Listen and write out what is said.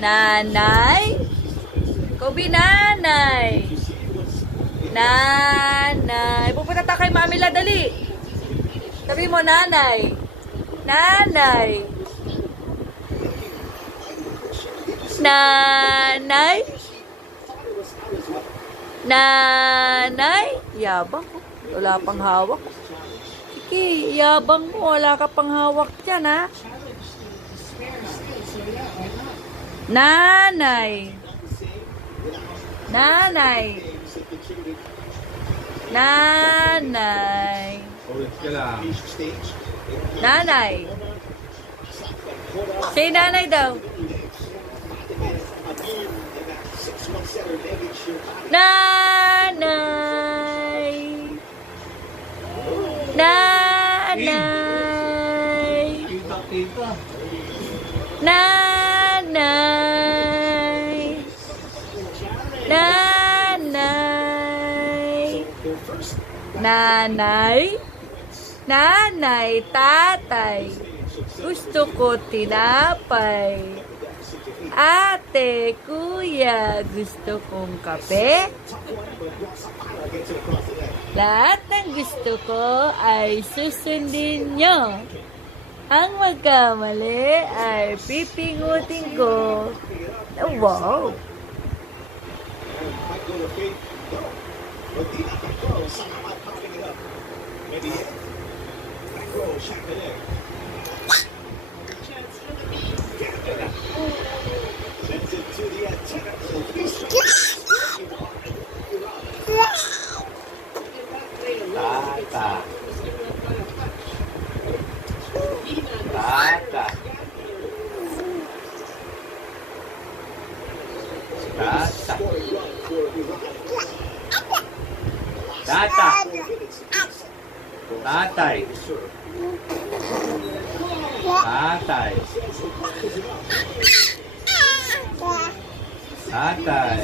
Nanay. Kobe, nanay. Nanay. Pupunta tayo kay Mami La, dali. Sabi mo, nanay. Nanay. Nanay. Nanay. Yabang ko. Wala pang hawak. Sige, yabang mo. Wala ka pang hawak dyan, ha? Nanay. Nanay. Nanay. Ulit ka lang. Nanay. Say nanay daw. Nanay. Nanay. Kita. Nanay. Nanay. Nanay. Nanay, tatay. Gusto ko tinapay. Ate, kuya, gusto kong kape. Lahat ng gusto ko ay susundin nyo. Ang magkamali ay pipingutin ko. Oh, wow! Tata. Tata. Tata. Tata. Tatay. Tatay. Tatay.